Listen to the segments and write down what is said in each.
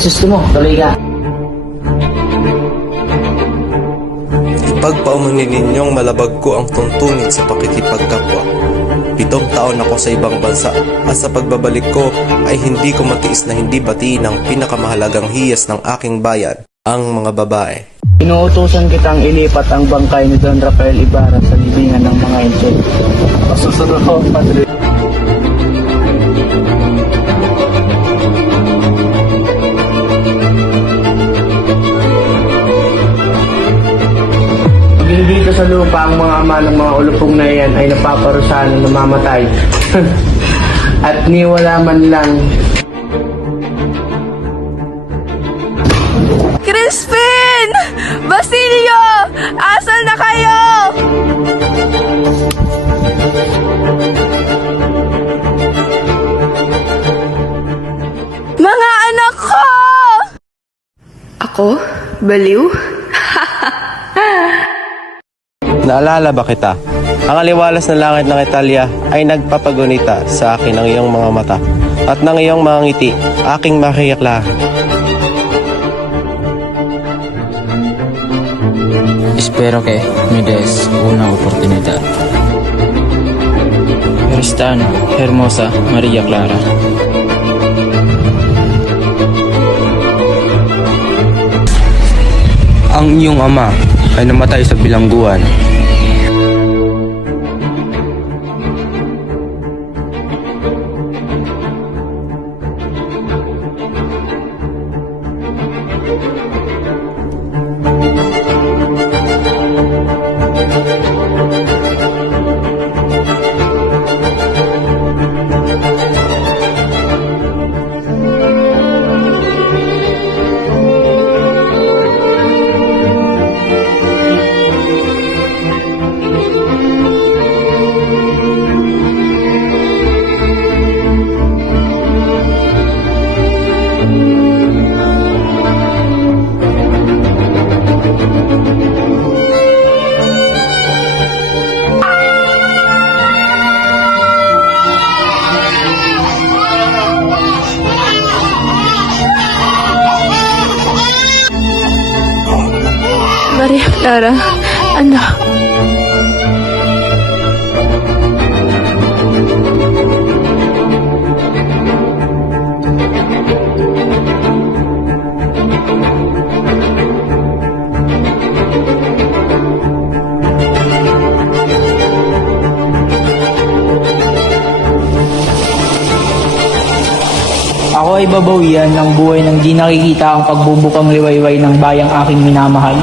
susto mo, tuloy ka. Ipagpaumanin ninyong malabag ko ang tuntunin sa pakikipagkapwa. 7 taon ako sa ibang bansa at sa pagbabalik ko ay hindi ko matiis na hindi batiin ang pinakamahalagang hiyas ng aking bayan, ang mga babae. Inuutusan kitang ilipat ang bangkay ni Don Rafael Ibarra sa libingan ng mga insul. Pasusunod ko, Padre. Maging dito sa lupa ang mga ama ng mga ulupong na iyan ay napaparusahan ng namamatay. At niwala man lang. Crispin! Basilio! Asan na kayo? Mga anak ko! Ako? Baliw? Naalala ba kita? Ang aliwalas ng langit ng Italia ay nagpapagunita sa akin ng iyong mga mata at ng iyong mga ngiti, aking makiyaklahan. Espero que me des una oportunidad. Eres tan hermosa, Maria Clara. Ang iyong ama ay namatay sa bilangguan. Maria Clara, anak. Ako ay babawian ng buhay nang di nakikita ang pagbubukang liwayway ng bayang aking minamahal.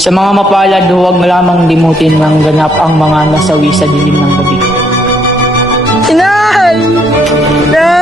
Sa mga mapalad, huwag lamang limutin ng ganap ang mga nasawi sa dilim ng gabi. Inay! Inay!